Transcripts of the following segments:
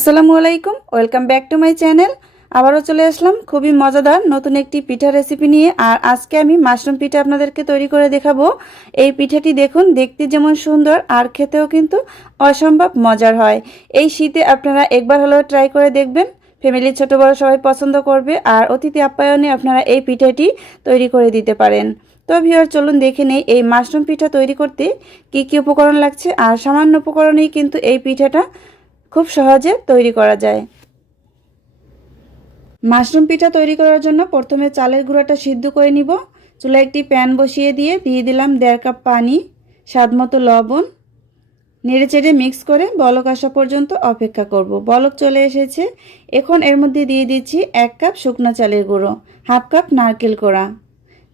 আসসালামু আলাইকুম, welcome back to my channel. আবারও চলে আসলাম খুবই মজাদার নতুন একটি পিঠা রেসিপি নিয়ে, আর আজকে আমি মাশরুম পিঠা আপনাদেরকে তৈরি করে দেখাবো। এই পিঠাটি দেখুন, দেখতে যেমন সুন্দর, আর খেতেও কিন্তু অসম্ভব মজার হয়। এই শীতে আপনারা একবার হলেও ট্রাই করে দেখবেন। ফ্যামিলির ছোটো বড় সবাই পছন্দ করবে, আর অতিথি আপ্যায়নে আপনারা এই পিঠাটি তৈরি করে দিতে পারেন। তো ভিওর চলুন দেখে নেই এই মাশরুম পিঠা তৈরি করতে কি কি উপকরণ লাগছে, আর সামান্য উপকরণেই কিন্তু এই পিঠাটা খুব সহজে তৈরি করা যায়। মাশরুম পিঠা তৈরি করার জন্য প্রথমে চালের গুঁড়াটা সিদ্ধ করে নিব। চুলায় একটি প্যান বসিয়ে দিয়ে দিয়ে দিলাম দেড় কাপ পানি, স্বাদ মতো লবণ। নেড়ে চেড়ে মিক্স করে বলক আসা পর্যন্ত অপেক্ষা করব। বলক চলে এসেছে। এখন এর মধ্যে দিয়ে দিচ্ছি এক কাপ শুকনো চালের গুঁড়ো, হাফ কাপ নারকেল কোড়া।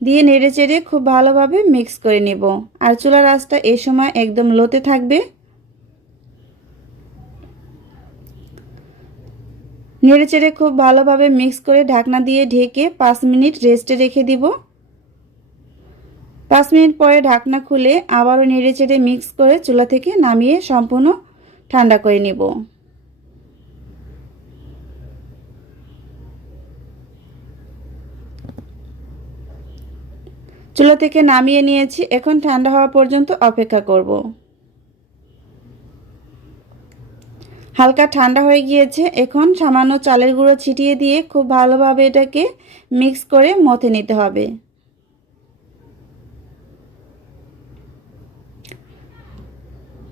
দিয়ে নেড়ে চেড়ে খুব ভালোভাবে মিক্স করে নিব। আর চুলার আঁচটা এ সময় একদম লোতে থাকবে। নেড়েচেড়ে খুব ভালোভাবে মিক্স করে ঢাকনা দিয়ে ঢেকে পাঁচ মিনিট রেস্টে রেখে দিব। পাঁচ মিনিট পরে ঢাকনা খুলে আবারও নেড়েচেড়ে মিক্স করে চুলা থেকে নামিয়ে সম্পূর্ণ ঠান্ডা করে নেব। চুলা থেকে নামিয়ে নিয়েছি, এখন ঠান্ডা হওয়া পর্যন্ত অপেক্ষা করব। হালকা ঠান্ডা হয়ে গিয়েছে। এখন সামান্য চালের গুঁড়ো ছিটিয়ে দিয়ে খুব ভালোভাবে এটাকে মিক্স করে মথে নিতে হবে।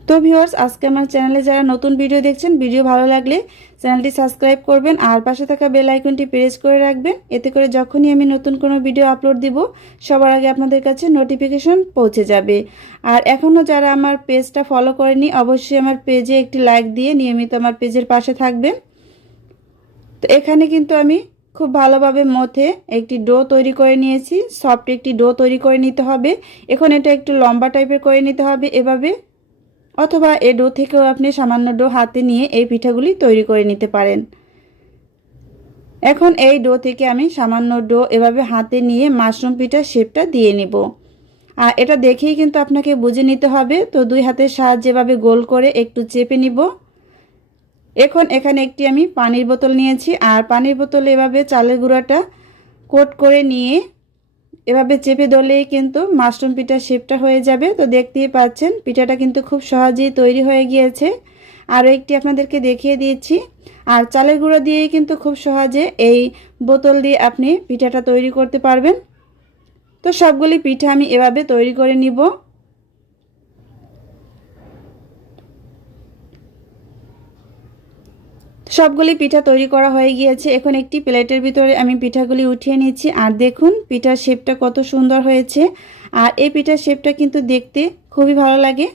তো ভিউয়ার্স, আজকে আমার চ্যানেলে যারা নতুন ভিডিও দেখছেন, ভিডিও ভালো লাগলে চ্যানেলটি সাবস্ক্রাইব করবেন আর পাশে থাকা বেল আইকনটি প্রেস করে রাখবেন। এতে করে যখনই আমি নতুন কোনো ভিডিও আপলোড দিব, সবার আগে আপনাদের কাছে নোটিফিকেশন পৌঁছে যাবে। আর এখনও যারা আমার পেজটা ফলো করেনি অবশ্যই আমার পেজে একটি লাইক দিয়ে নিয়মিত আমার পেজের পাশে থাকবেন। তো এখানে কিন্তু আমি খুব ভালোভাবে মথে একটি ডো তৈরি করে নিয়েছি সফট একটি ডো তৈরি করে নিতে হবে। এখন এটা একটু লম্বা টাইপের করে নিতে হবে, এভাবে অথবা এ ডো থেকেও আপনি সামান্য ডো হাতে নিয়ে এই পিঠাগুলি তৈরি করে নিতে পারেন। এখন এই ডো থেকে আমি সামান্য ডো এভাবে হাতে নিয়ে মাশরুম পিঠার শেপটা দিয়ে নিব। আর এটা দেখেই কিন্তু আপনাকে বুঝে নিতে হবে। তো দুই হাতের সাহায্যে এভাবে গোল করে একটু চেপে নিব। এখন এখানে একটি আমি পানির বোতল নিয়েছি। আর পানির বোতলে এভাবে চালের গুঁড়াটা কোট করে নিয়ে এভাবে চেপে ধরলেই কিন্তু মাশরুম পিঠার শেপটা হয়ে যাবে। তো দেখতেই পাচ্ছেন, পিঠাটা কিন্তু খুব সহজেই তৈরি হয়ে গিয়েছে। আরও একটি আপনাদেরকে দেখিয়ে দিয়েছি আর চালের গুঁড়ো দিয়েই কিন্তু খুব সহজে এই বোতল দিয়ে আপনি পিঠাটা তৈরি করতে পারবেন। তো সবগুলি পিঠা আমি এভাবে তৈরি করে নিব। সবগুলি পিঠা তৈরি করা হয়ে গিয়েছে। এখন একটি প্লেটের ভিতরে আমি পিঠাগুলি উঠিয়ে নিচ্ছি। আর দেখুন, পিঠার শেপটা কত সুন্দর হয়েছে। আর এই পিঠার শেপটা কিন্তু দেখতে খুবই ভালো লাগে।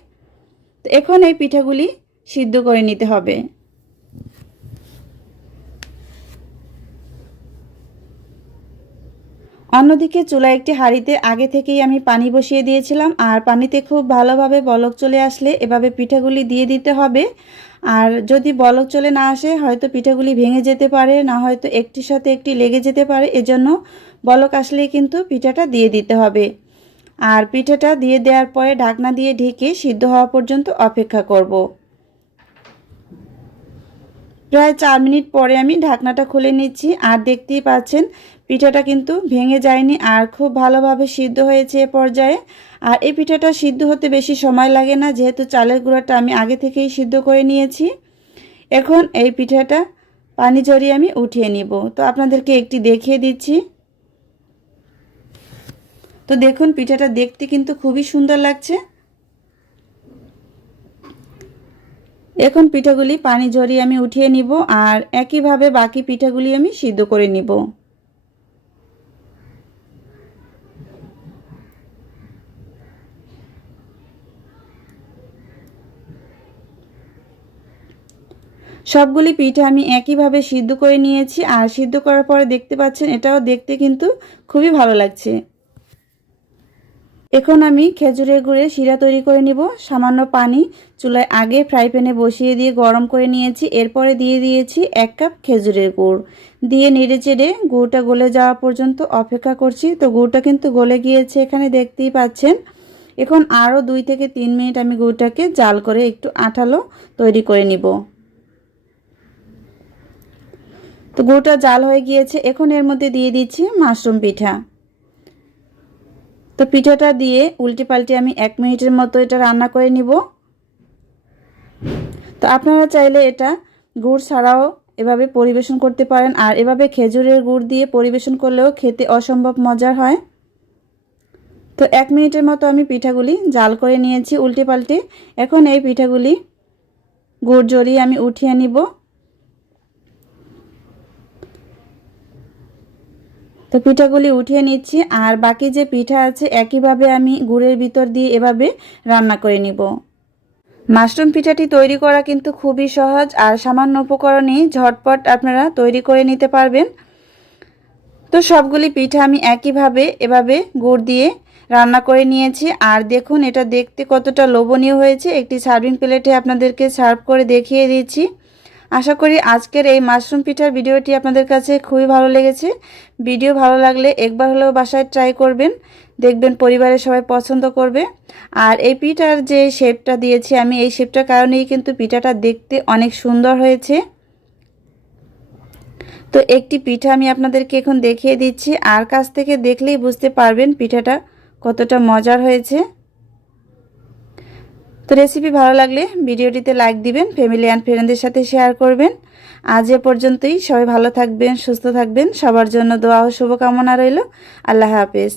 তো এখন এই পিঠাগুলি সিদ্ধ করে নিতে হবে। অন্যদিকে চুলা একটি হাঁড়িতে আগে থেকেই আমি পানি বসিয়ে দিয়েছিলাম, আর পানিতে খুব ভালোভাবে বলক চলে আসলে এভাবে পিঠাগুলি দিয়ে দিতে হবে। আর যদি বলক চলে না আসে, হয়তো পিঠাগুলি ভেঙে যেতে পারে, না হয়তো একটির সাথে একটি লেগে যেতে পারে, এজন্য বলক আসলেই কিন্তু পিঠাটা দিয়ে দিতে হবে। আর পিঠাটা দিয়ে দেওয়ার পরে ঢাকনা দিয়ে ঢেকে সিদ্ধ হওয়া পর্যন্ত অপেক্ষা করব। প্রায় চার মিনিট পরে আমি ঢাকনাটা খুলে নিচ্ছি। আর দেখতেই পাচ্ছেন, পিঠাটা কিন্তু ভেঙে যায়নি আর খুব ভালোভাবে সিদ্ধ হয়েছে এ পর্যায়ে। আর এই পিঠাটা সিদ্ধ হতে বেশি সময় লাগে না, যেহেতু চালের গুঁড়াটা আমি আগে থেকেই সিদ্ধ করে নিয়েছি। এখন এই পিঠাটা পানি জড়িয়ে আমি উঠিয়ে নিব। তো আপনাদেরকে একটি দেখিয়ে দিচ্ছি। তো দেখুন, পিঠাটা দেখতে কিন্তু খুবই সুন্দর লাগছে। এখন পিঠাগুলি পানি ঝরিয়ে আমি উঠিয়ে নিব আর একইভাবে বাকি পিঠাগুলি আমি সিদ্ধ করে নিব। সবগুলি পিঠা আমি একইভাবে সিদ্ধ করে নিয়েছি আর সিদ্ধ করার পরে দেখতে পাচ্ছেন, এটাও দেখতে কিন্তু খুবই ভালো লাগছে। এখন আমি খেজুরের গুড়ে শিরা তৈরি করে নিব, সামান্য পানি, চুলায় আগে ফ্রাই প্যানে বসিয়ে দিয়ে গরম করে নিয়েছি, এরপরে দিয়ে দিয়েছি এক কাপ খেজুরের গুড়। দিয়ে নেড়ে চেড়ে গুড়টা গলে যাওয়া পর্যন্ত অপেক্ষা করছি, তো গুড়টা কিন্তু গলে গিয়েছে এখানে দেখতেই পাচ্ছেন। এখন আরও দুই থেকে তিন মিনিট আমি গুড়টাকে জাল করে একটু আঠালো তৈরি করে নিব। তো গুঁড়োটা জাল হয়ে গিয়েছে, এখন এর মধ্যে দিয়ে দিচ্ছি মাশরুম পিঠা। তো পিঠাটা দিয়ে উল্টে পাল্টে আমি এক মিনিটের মতো এটা রান্না করে নিব। তো আপনারা চাইলে এটা গুড় ছাড়াও এভাবে পরিবেশন করতে পারেন, আর এভাবে খেজুরের গুড় দিয়ে পরিবেশন করলেও খেতে অসম্ভব মজার হয়। তো এক মিনিটের মতো আমি পিঠাগুলি জাল করে নিয়েছি উল্টে পাল্টে। এখন এই পিঠাগুলি গুড় জড়িয়ে আমি উঠিয়ে নিব। তো পিঠাগুলি উঠিয়ে নিচ্ছি, আর বাকি যে পিঠা আছে একইভাবে আমি গুড়ের ভিতর দিয়ে এভাবে রান্না করে নিব। মাশরুম পিঠাটি তৈরি করা কিন্তু খুবই সহজ, আর সামান্য উপকরণেই ঝটপট আপনারা তৈরি করে নিতে পারবেন। তো সবগুলি পিঠা আমি একইভাবে এভাবে গুড় দিয়ে রান্না করে নিয়েছি, আর দেখুন এটা দেখতে কতটা লোভনীয় হয়েছে। একটি সার্ভিং প্লেটে আপনাদেরকে সার্ভ করে দেখিয়ে দিচ্ছি। আশা করি আজকের এই মাশরুম পিঠার ভিডিওটি আপনাদের কাছে খুবই ভালো লেগেছে। ভিডিও ভালো লাগলে একবার হলেও বাসায় ট্রাই করবেন। দেখবেন পরিবারের সবাই পছন্দ করবে। আর এই পিঠার যে শেপটা দিয়েছি আমি, এই শেপটার কারণেই কিন্তু পিঠাটা দেখতে অনেক সুন্দর হয়েছে। তো একটি পিঠা আমি আপনাদেরকে এখন দেখিয়ে দিচ্ছি। আর কাছ থেকে দেখলেই বুঝতে পারবেন পিঠাটা কতটা মজার হয়েছে। তো রেসিপি ভালো লাগলে ভিডিওটিতে লাইক দিবেন ফ্যামিলি অ্যান্ড ফ্রেন্ডদের সাথে শেয়ার করবেন। আজ এ পর্যন্তই, সবাই ভালো থাকবেন, সুস্থ থাকবেন, সবার জন্য দোয়া ও শুভকামনা রইল। আল্লাহ হাফেজ।